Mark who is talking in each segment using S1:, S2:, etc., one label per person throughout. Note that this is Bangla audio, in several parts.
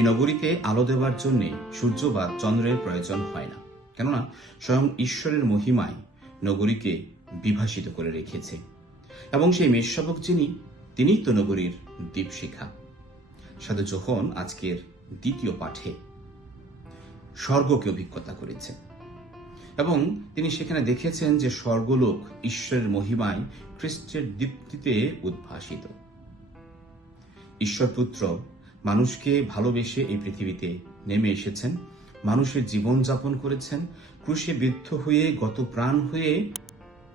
S1: এই নগরীতে আলো দেওয়ার জন্য সূর্য বা চন্দ্রের প্রয়োজন হয় না। কেননা, স্বয়ং ঈশ্বরের মহিমায় নগরীকে বিভাসিত করে রেখেছে। এবং সেই মেষশাবক যিনি, তিনিই তো নগরীর দীপশিখা। সাধু যোহন আজকের দ্বিতীয় পাঠে স্বর্গকে অভিজ্ঞতা করেছেন। এবং তিনি সেখানে দেখেছেন যে স্বর্গলোক ঈশ্বরের মহিমায় খ্রিস্টের দীপ্তিতে উদ্ভাসিত। ঈশ্বরপুত্র মানুষকে ভালোবেসে এই পৃথিবীতে নেমে এসেছেন, মানুষের জীবন যাপন করেছেন, ক্রুশে বিদ্ধ হয়ে গত প্রাণ হয়ে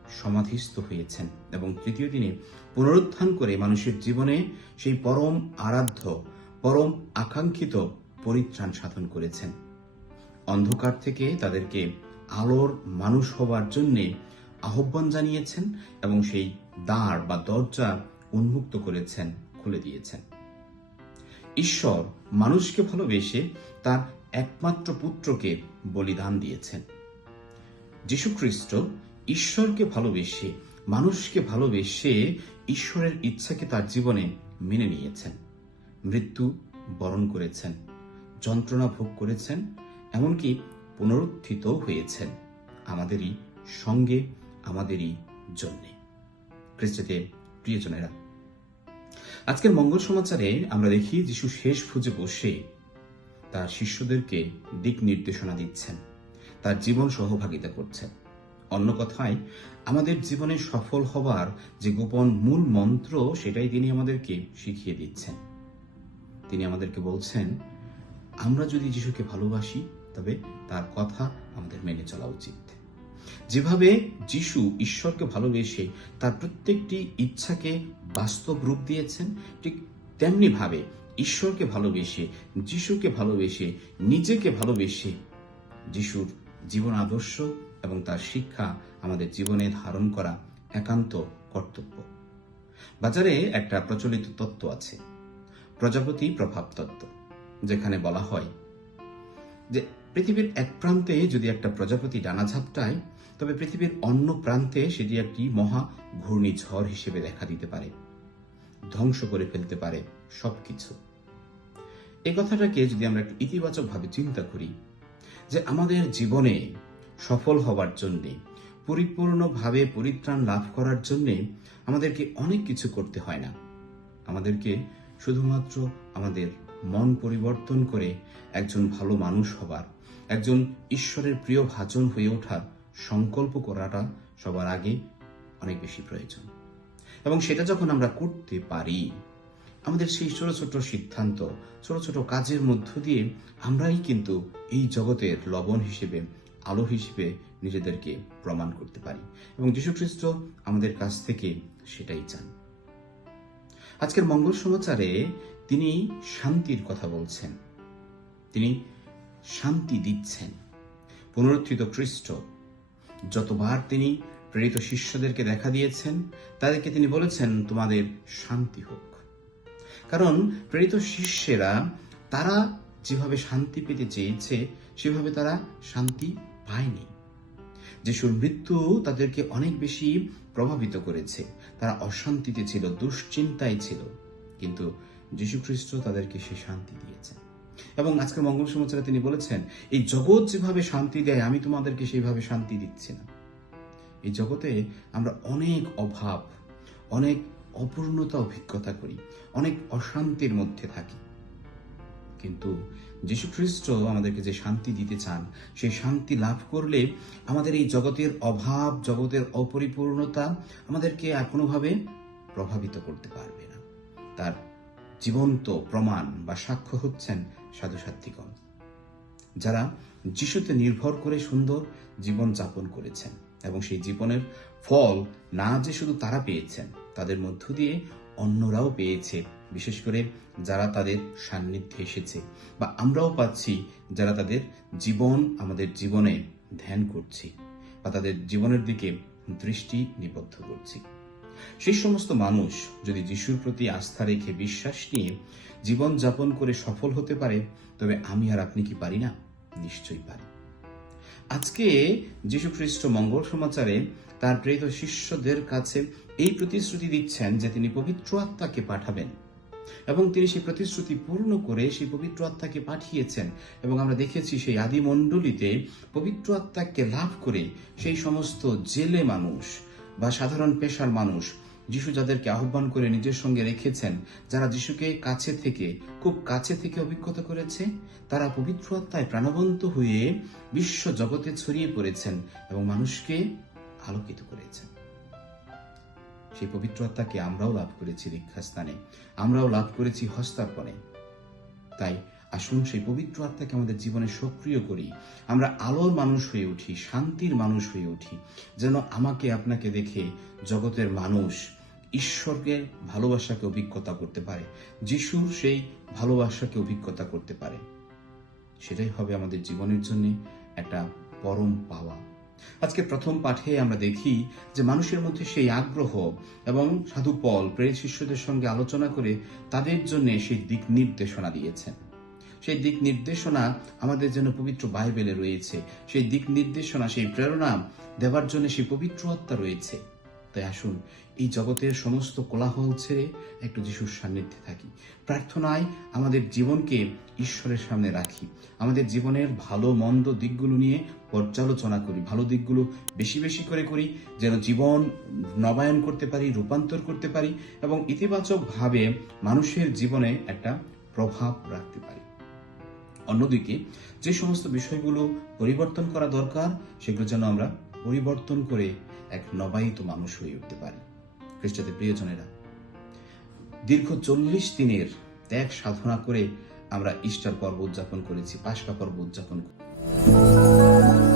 S1: সমাধিস্থ হয়েছেন এবং তৃতীয় দিনে পুনরুত্থান করে মানুষের জীবনে সেই পরম আরাধ্য, পরম আকাঙ্ক্ষিত পরিত্রাণ সাধন করেছেন। অন্ধকার থেকে তাদেরকে আলোর মানুষ হবার জন্য আহ্বান জানিয়েছেন এবং সেই দ্বার বা দরজা উন্মুক্ত করেছেন, খুলে দিয়েছেন। ঈশ্বর মানুষকে ভালোবেসে তার একমাত্র পুত্রকে বলিদান দিয়েছেন। যীশুখ্রিস্ট ঈশ্বরকে ভালোবেসে, মানুষকে ভালোবেসে ঈশ্বরের ইচ্ছাকে তার জীবনে মেনে নিয়েছেন। মৃত্যু বরণ করেছেন, যন্ত্রণা ভোগ করেছেন, এমনকি পুনরুত্থিত হয়েছেন আমাদেরই সঙ্গে, আমাদেরই জন্যে। খ্রিস্টতে প্রিয়জনেরা আজকের মঙ্গল সমাচারে আমরা দেখি যিশু শেষ ভুজে বসে তার শিষ্যদেরকে দিক নির্দেশনা দিচ্ছেন, তার জীবন সহভাগিতা করছেন। অন্য কথায়, আমাদের জীবনে সফল হবার যে গোপন মূল মন্ত্র, সেটাই তিনি আমাদেরকে শিখিয়ে দিচ্ছেন। তিনি আমাদেরকে বলছেন, আমরা যদি যিশুকে ভালোবাসি, তবে তার কথা আমাদের মেনে চলা উচিত। যেভাবে যিশু ঈশ্বরকে ভালোবেসে তার প্রত্যেকটি ইচ্ছাকে বাস্তব রূপ দিয়েছেন, ঠিক তেমনি ভাবে ঈশ্বরকে ভালোবেসে, যিশুকে ভালোবেসে, নিজেকে ভালোবেসে যিশুর জীবন আদর্শ এবং তার শিক্ষা আমাদের জীবনে ধারণ করা একান্ত কর্তব্য। বাজারে একটা প্রচলিত তত্ত্ব আছে, প্রজাপতি প্রভাব তত্ত্ব, যেখানে বলা হয় যে পৃথিবীর এক প্রান্তে যদি একটা প্রজাপতি ডানা ঝাপটায় তবে পৃথিবীর অন্য প্রান্তে সেটি একটি মহা ঘূর্ণিঝড় হিসেবে দেখা দিতে পারে, ধ্বংস করে ফেলতে পারে সবকিছু। এই কথাটাকে যদি আমরা একটু ইতিবাচক ভাবে চিন্তা করি, যে আমাদের জীবনে সফল হবার জন্যে, পরিপূর্ণভাবে পরিত্রাণ লাভ করার জন্যে আমাদেরকে অনেক কিছু করতে হয় না। আমাদেরকে শুধুমাত্র আমাদের মন পরিবর্তন করে একজন ভালো মানুষ হবার, একজন ঈশ্বরের প্রিয় ভাজন হয়ে ওঠার সংকল্প করাটা সবার আগে অনেক বেশি প্রয়োজন। এবং সেটা যখন আমরা করতে পারি, আমাদের সেই ছোট ছোট সিদ্ধান্ত, ছোট ছোট কাজের মধ্য দিয়ে আমরাই কিন্তু এই জগতের লবণ হিসেবে, আলো হিসেবে নিজেদেরকে প্রমাণ করতে পারি। এবং যীশুখ্রিস্ট আমাদের কাছ থেকে সেটাই চান। আজকের মঙ্গল সমাচারে তিনি শান্তির কথা বলছেন। তিনি শান্তি দিচ্ছেন। পুনরুত্থিত খ্রিস্ট যতবার তিনি প্রেরিত শিষ্যদেরকে দেখা দিয়েছেন, তাদেরকে তিনি বলেছেন, তোমাদের শান্তি হোক। কারণ প্রেরিত শিষ্যেরা, তারা যেভাবে শান্তি পেতে চেয়েছে, সেভাবে তারা শান্তি পায়নি। যিশুর মৃত্যু তাদেরকে অনেক বেশি প্রভাবিত করেছে। তারা অশান্তিতে ছিল, দুশ্চিন্তায় ছিল। কিন্তু যীশু খ্রিস্ট তাদেরকে সে শান্তি দিয়েছেন। এবং আজকের মঙ্গল সমাচারে তিনি বলেছেন, এই জগৎ যেভাবে শান্তি দেয়, আমি তোমাদেরকে সেইভাবে শান্তি দিচ্ছি না। এই জগতে আমরা অনেক অভাব, অনেক অপূর্ণতা অভিজ্ঞতা করি, অনেক অশান্তির মধ্যে থাকি। কিন্তু যীশু খ্রিস্ট আমাদেরকে যে শান্তি দিতে চান, সেই শান্তি লাভ করলে আমাদের এই জগতের অভাব, জগতের অপরিপূর্ণতা আমাদেরকে আর কোনোভাবে প্রভাবিত করতে পারবে না। তার জীবন্ত প্রমাণ বা সাক্ষ্য হচ্ছেন সাধুসাত্বিকন যারা যিশুতে নির্ভর করে সুন্দর জীবন যাপন করেছেন এবং সেই জীবনের ফল না যে শুধু তারা পেয়েছেন, তাদের মধ্য দিয়ে অন্যরাও পেয়েছে, বিশেষ করে যারা তাদের সান্নিধ্যে এসেছে বা আমরাও পাচ্ছি যারা তাদের জীবন, আমাদের জীবনে ধ্যান করছি বা তাদের জীবনের দিকে দৃষ্টি নিবদ্ধ করছি। সেই সমস্ত মানুষ যদি যিশুর প্রতি আস্থা রেখে বিশ্বাস নিয়ে জীবন যাপন করে সফল হতে পারে, তবে আমি আর আপনি কি পারি না? নিশ্চয়ই পারি। আজকে যীশু খ্রিস্ট মঙ্গল সমাচারে তার প্রেরিত শিষ্যদের কাছে এই প্রতিশ্রুতি দিচ্ছেন যে তিনি পবিত্র আত্মাকে পাঠাবেন এবং তিনি সেই প্রতিশ্রুতি পূর্ণ করে সেই পবিত্র আত্মাকে পাঠিয়েছেন এবং আমরা দেখেছি সেই আদি মণ্ডলীতে পবিত্র আত্মাকে লাভ করে সেই সমস্ত জেলে মানুষ বা সাধারণ পেশার মানুষ, যিশু যাদেরকে আহ্বান করে নিজের সঙ্গে রেখেছেন, যারা যিশুকে কাছে থেকে, খুব কাছে থেকে অভিজ্ঞতা করেছে, তারা পবিত্র আত্মায় প্রাণবন্ত হয়ে বিশ্ব জগতে ছড়িয়ে পড়েছেন এবং মানুষকে আলোকিত করেছেন। সেই পবিত্র আত্মাকে আমরাও লাভ করেছি দীক্ষাস্থানে, আমরাও লাভ করেছি হস্তার্পণে। তাই আসুন সেই পবিত্র আত্মাকে আমাদের জীবনে সক্রিয় করি। আমরা আলোর মানুষ হয়ে উঠি, শান্তির মানুষ হয়ে উঠি। যেন আমাকে আপনাকে দেখে জগতের মানুষ ঈশ্বরকে, ভালোবাসাকে অভিজ্ঞতা করতে পারে। যিশুর সেই ভালোবাসাকে অভিজ্ঞতা করতে পারে। সেটাই হবে আমাদের জীবনের জন্য একটা পরম পাওয়া। আজকে প্রথম পাঠে আমরা দেখি যে মানুষের মধ্যে সেই আগ্রহ এবং সাধু পল, প্রেরিত শিষ্যদের সঙ্গে আলোচনা করে তাদের জন্য সেই দিক নির্দেশনা দিয়েছেন। সেই দিক নির্দেশনা আমাদের যেন পবিত্র বাইবেলে রয়েছে। সেই দিক নির্দেশনা, সেই প্রেরণা দেওয়ার জন্য সেই পবিত্র আত্মা রয়েছে। তাই আসুন, এই জগতের সমস্ত কোলাহল ছেড়ে একটু যিশুর সান্নিধ্যে থাকি। প্রার্থনায় আমাদের জীবনকে ঈশ্বরের সামনে রাখি। আমাদের জীবনের ভালো, মন্দ দিকগুলো নিয়ে পর্যালোচনা করি। ভালো দিকগুলো বেশি বেশি করে করি, যেন জীবন নবায়ন করতে পারি, রূপান্তর করতে পারি এবং ইতিবাচকভাবে মানুষের জীবনে একটা প্রভাব রাখতে পারি। অন্যদিকে, যে সমস্ত বিষয়গুলো পরিবর্তন করা দরকার, সেগুলো যেন আমরা পরিবর্তন করে এক নবায়িত মানুষ হয়ে উঠতে পারি। খ্রিস্টাদের প্রিয়জনেরা, দীর্ঘ চল্লিশ দিনের ত্যাগ সাধনা করে আমরা ইস্টার পর্ব উদযাপন করেছি পাশকা পর্ব উদযাপন করেছি।